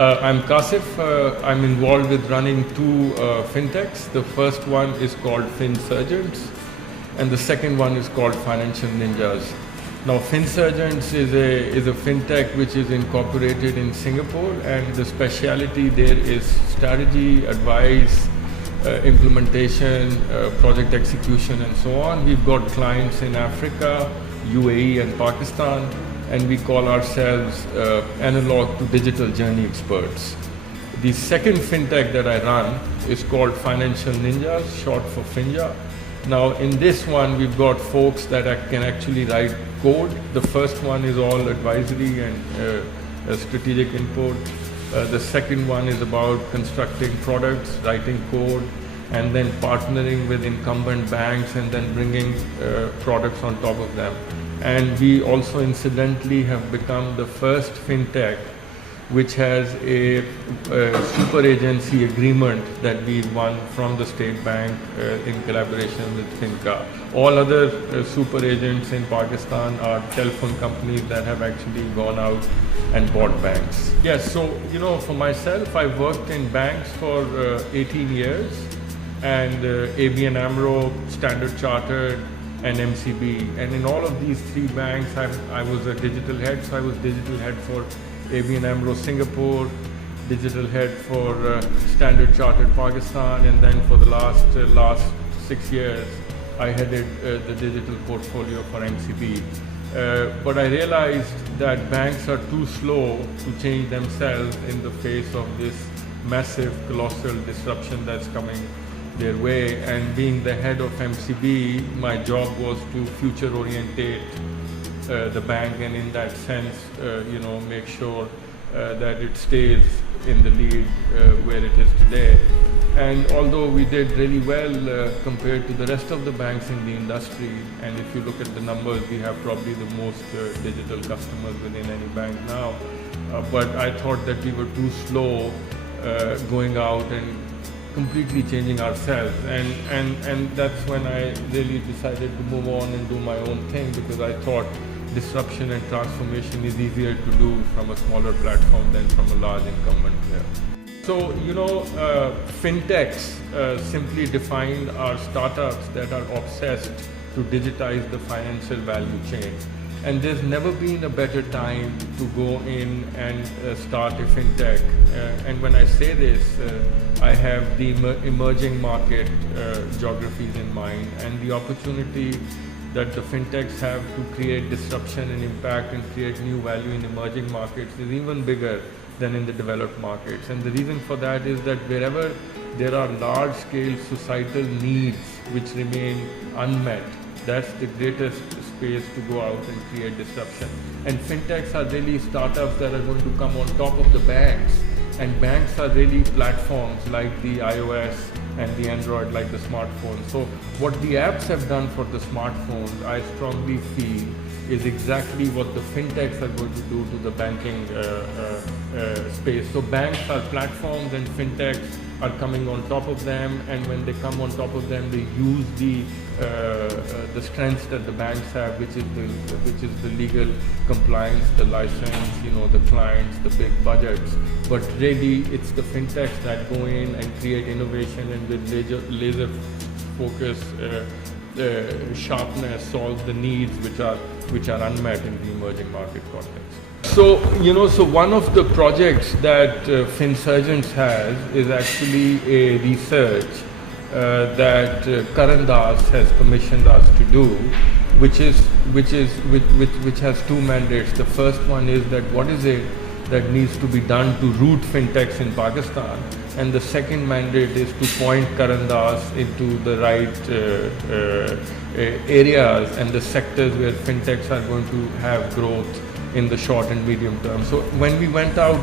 I'm Kasif. I'm involved with running two fintechs. The first one is called FinSurgents, and the second one is called Financial Ninjas. Now, FinSurgents is a fintech which is incorporated in Singapore, and the speciality there is strategy, advice, implementation, project execution, and so on. We've got clients in Africa, UAE, and Pakistan, and we call ourselves analog to digital journey experts. The second fintech that I run is called Financial Ninjas, short for Finja. Now, in this one, we've got folks that can actually write code. The first one is all advisory and strategic input. The second one is about constructing products, writing code, and then partnering with incumbent banks and then bringing products on top of them. And we also incidentally have become the first fintech which has a super agency agreement that we won from the State Bank in collaboration with Finca. All other super agents in Pakistan are telephone companies that have actually gone out and bought banks. Yes, so for myself, I've worked in banks for 18 years, and ABN AMRO, Standard Chartered, and MCB. And in all of these three banks, I was a digital head. So I was digital head for ABN AMRO Singapore, digital head for Standard Chartered Pakistan, and then for the last 6 years, I headed the digital portfolio for MCB. But I realized that banks are too slow to change themselves in the face of this massive, colossal disruption that's coming their way. And being the head of MCB, my job was to future orientate the bank, and in that sense, make sure that it stays in the lead where it is today. And although we did really well compared to the rest of the banks in the industry, and if you look at the numbers, we have probably the most digital customers within any bank now. But I thought that we were too slow going out and completely changing ourselves, and that's when I really decided to move on and do my own thing, because I thought disruption and transformation is easier to do from a smaller platform than from a large incumbent player. So, fintechs simply defined are startups that are obsessed to digitize the financial value chain. And there's never been a better time to go in and start a fintech. And when I say this, I have the emerging market geographies in mind, and the opportunity that the fintechs have to create disruption and impact and create new value in emerging markets is even bigger than in the developed markets. And the reason for that is that wherever there are large-scale societal needs which remain unmet, that's the greatest space to go out and create disruption. And fintechs are really startups that are going to come on top of the banks, and banks are really platforms like the iOS and the Android, like the smartphone. So what the apps have done for the smartphones, I strongly feel, is exactly what the fintechs are going to do to the banking space. So banks are platforms, and fintechs are coming on top of them, and when they come on top of them, they use the strengths that the banks have, which is the legal compliance, the license, the clients, the big budgets. But really, it's the fintechs that go in and create innovation, and with laser focus, sharpness, solve the needs which are unmet in the emerging market context. So, so one of the projects that FinSurgents has is actually a research that Karan Das has commissioned us to do, which has two mandates. The first one is that what is it that needs to be done to root fintechs in Pakistan, and the second mandate is to point Karan Das into the right areas and the sectors where fintechs are going to have growth in the short and medium term. So when we went out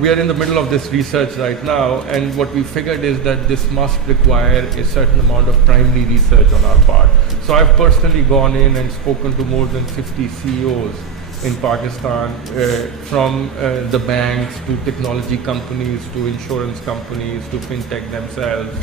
we are in the middle of this research right now, and what we figured is that this must require a certain amount of primary research on our part. So I've personally gone in and spoken to more than 50 CEOs in Pakistan, from the banks to technology companies to insurance companies to fintech themselves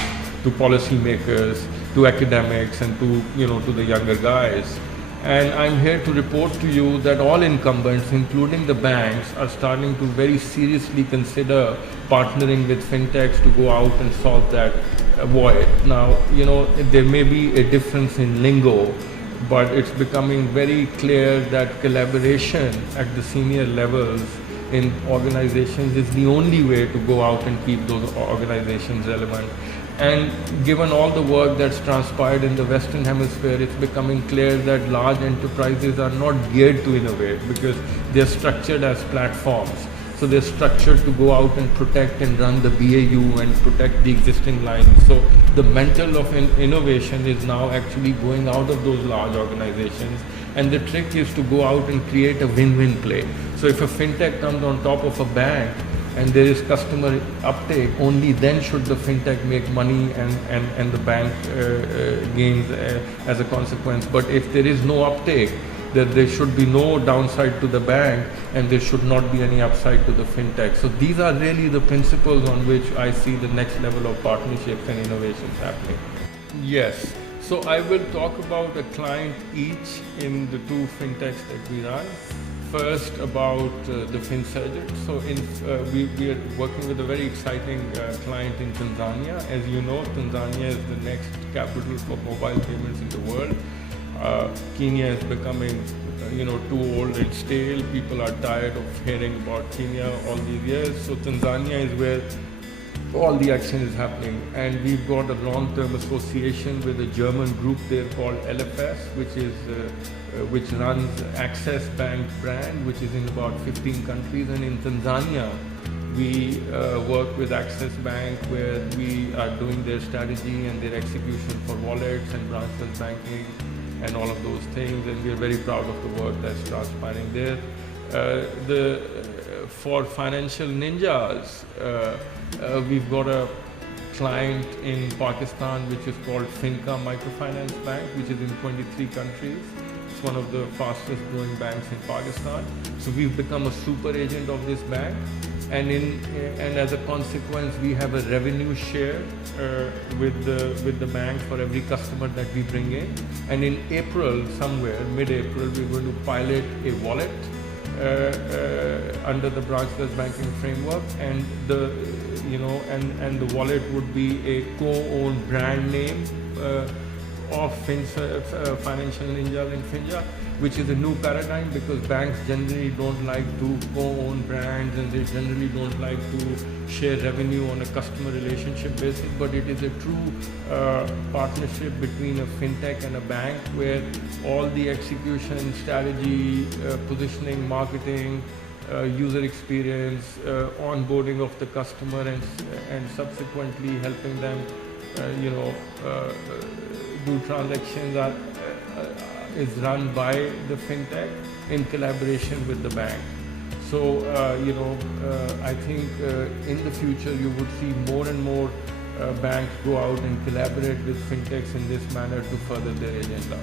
to policymakers to academics and to the younger guys. And I'm here to report to you that all incumbents, including the banks, are starting to very seriously consider partnering with fintechs to go out and solve that void. Now, there may be a difference in lingo, but it's becoming very clear that collaboration at the senior levels in organizations is the only way to go out and keep those organizations relevant. And given all the work that's transpired in the Western Hemisphere, it's becoming clear that large enterprises are not geared to innovate because they're structured as platforms. So they're structured to go out and protect and run the BAU and protect the existing lines. So the mantle of innovation is now actually going out of those large organizations. And the trick is to go out and create a win-win play. So if a fintech comes on top of a bank, and there is customer uptake, only then should the fintech make money and the bank gains as a consequence. But if there is no uptake, then there should be no downside to the bank and there should not be any upside to the fintech. So these are really the principles on which I see the next level of partnerships and innovations happening. Yes. So I will talk about a client each in the two fintechs that we run. First, about the FinSurgent. So we are working with a very exciting client in Tanzania. As you know, Tanzania is the next capital for mobile payments in the world. Kenya is becoming too old and stale. People are tired of hearing about Kenya all these years. So Tanzania is where all the action is happening, and we've got a long-term association with a German group there called LFS, which runs Access Bank brand, which is in about 15 countries. And in Tanzania, we work with Access Bank, where we are doing their strategy and their execution for wallets and branchless banking and all of those things. And we are very proud of the work that's transpiring there. For Financial Ninjas, we've got a client in Pakistan which is called Finca Microfinance Bank, which is in 23 countries. It's one of the fastest growing banks in Pakistan. So we've become a super agent of this bank, and as a consequence, we have a revenue share with the bank for every customer that we bring in. And in April, somewhere mid-April, we're going to pilot a wallet under the branchless banking framework, and the wallet would be a co-owned brand name of Financial Ninjas and Finja, which is a new paradigm because banks generally don't like to co-own brands and they generally don't like to share revenue on a customer relationship basis. But it is a true partnership between a fintech and a bank where all the execution, strategy, positioning, marketing, user experience, onboarding of the customer, and subsequently helping them do transactions is run by the fintech in collaboration with the bank. So I think in the future you would see more and more banks go out and collaborate with fintechs in this manner to further their agenda.